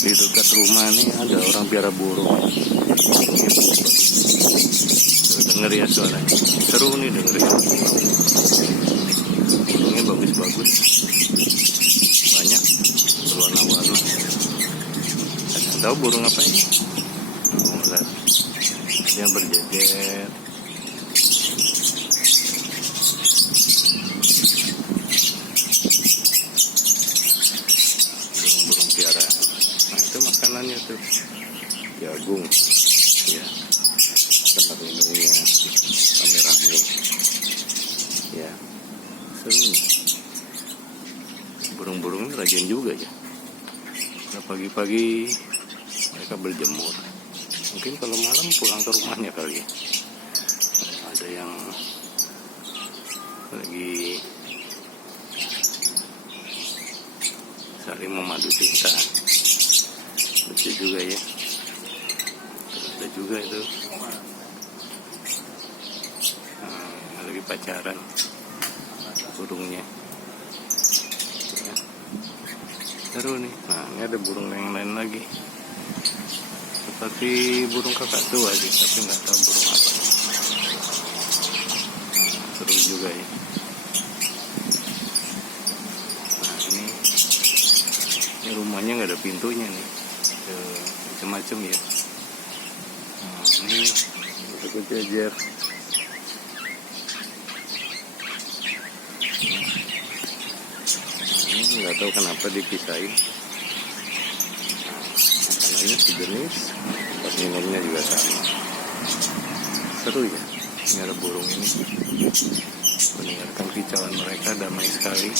Di dekat rumah nih ada orang piara burung. Denger ya suaranya, seru nih dengerin. Burungnya bagus-bagus, banyak berwarna-warna. Ada tahu burung apa ini? Lihat, dia berjejer. Burung-burung piaraan. Nah itu makanannya tuh jagung, ya. Tempat minumnya rame-rame, ya. Seru. Burung-burung ini rajin juga ya. Nah, pagi-pagi mereka berjemur. Mungkin kalau malam pulang ke rumahnya kali ya. Ada yang lagi saling memadu cinta. Lucu juga ya. Ada juga itu lagi pacaran burungnya. Ya. Seru nih. Nah ini ada burung yang lain lagi. Seperti burung kakak tua sih, tapi nggak tahu burung apa. Seru juga ya. Nah ini rumahnya nggak ada pintunya nih, macam-macam ya. Nah ini berjejer. Ini nggak tahu kenapa dipisahin. Makanannya sejenis, tempat minumnya juga sama. Seru ya, ini ada burung ini. Mendengarkan kicauan mereka damai sekali.